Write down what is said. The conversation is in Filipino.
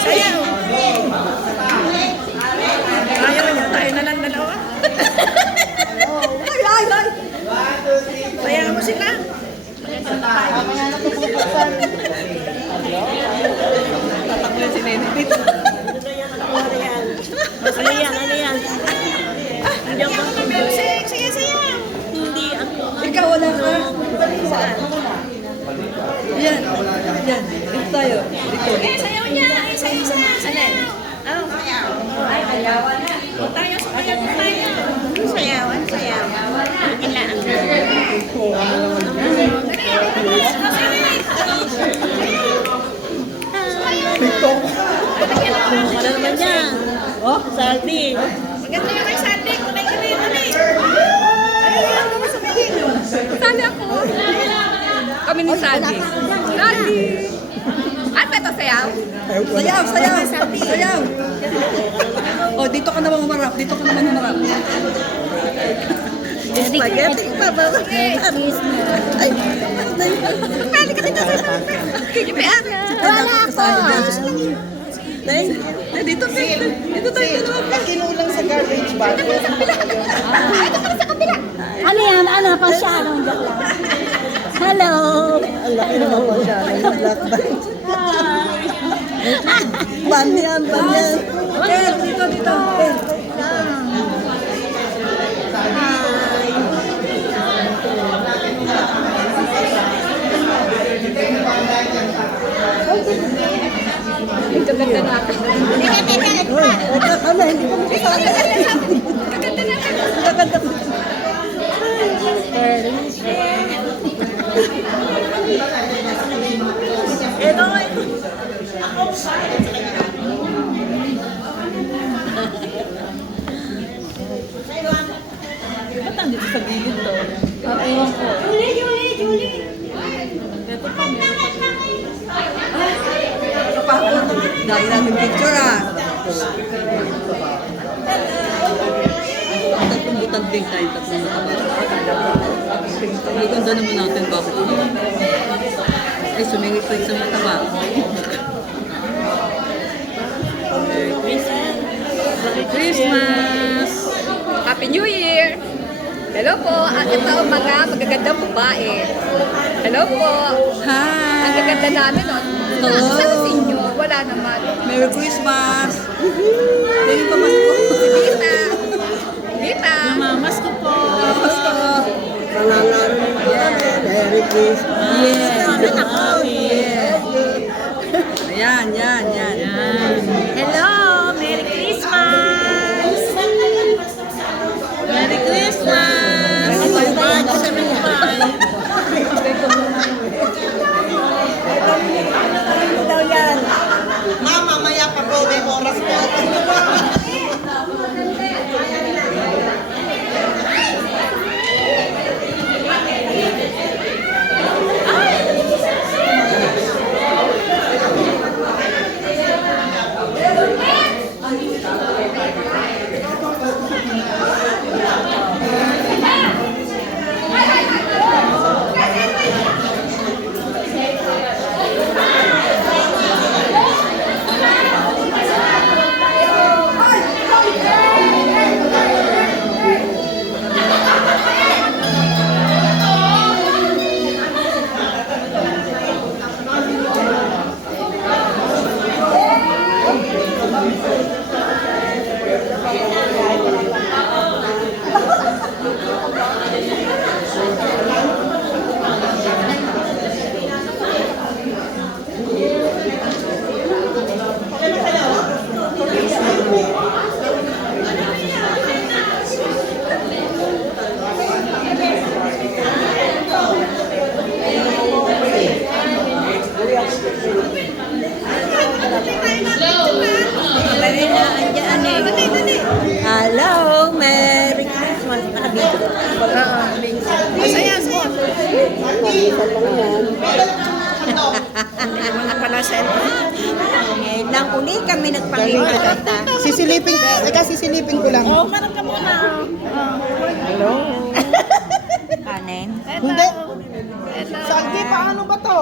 Sayaw. Ayaw na tayo na lang dalawa. Ay, ay, ay. Sayaw mo sila. Tatakbo si Nene dito. Ano yan? Ano yan? Hindi ako music. Sige, sige. Hindi ako. Ikaw wala ka. Yan. Yan. Dito tayo. Dito. Eh, sayaw niya. Eh, sayaw siya. Alin? Oh, sayaw. Ay, sayawan na. Tayo, sayaw tayo. Sayawan, sayaw. Ilaan. TikTok. Ano naman yan? Oh? Saldi. Maganda yung kay Saldi. Kunay ka rin. Ano yan? Ano sabihin yun? Sali ako. Kami ni Sali. Sali. Ano ba ito, sayaw? Sayaw, sayaw. Sayaw. Oh, dito ka naman umarap. Dito ka naman umarap. Spaghetti pa ba? Ay, Pwede ka dito sa KGPR. wala ako. Dito tayo. Dito tayo. Kinulang sa garbage bag. Ano yan? Ano? Pasyalong joke lang. Hello! Ang laki naman po siya. Ang black bag. Banyan, banyan. Dito, dito. Ang ganda natin. Uy, ito kami. Hindi kami kasali. Maganda natin. Maganda. Ito, ba't nandito sa gilid to? Ewan ko. Ito pa, meron pa. Dahil natin picture ah. Tatlong butanding tayo, tatlong nakabata. Ang ganda naman natin, bakit? Ay, sumingit pa sa mata ba? Merry Christmas! Merry Christmas! Happy New Year! Hello po. Ito ang mga magagandang babae. Hello po. Hi. Ang gaganda namin, no? Hello. Sa inyo, wala naman. Merry Christmas. Dahil pa mas ko. Dita. Dita. Mamamas ko po! Nalalaro ng kami. Merry Christmas. Yes. Yes. Ayan, yan, yan. Hello! Merry Christmas! Merry Christmas! Bye ko sa mga bye. Daw yan. Mama, maya pa po. May oras po. Hello, Merry Christmas. Nakabito. Masaya siya. Wala pala cellphone. Ngayon lang uli kami nagpangingkata. Sisilipin ko. Eka, sisilipin ko lang. Oh, marang ka muna. Hello? Kanin. Hindi. Saldi, paano ba to?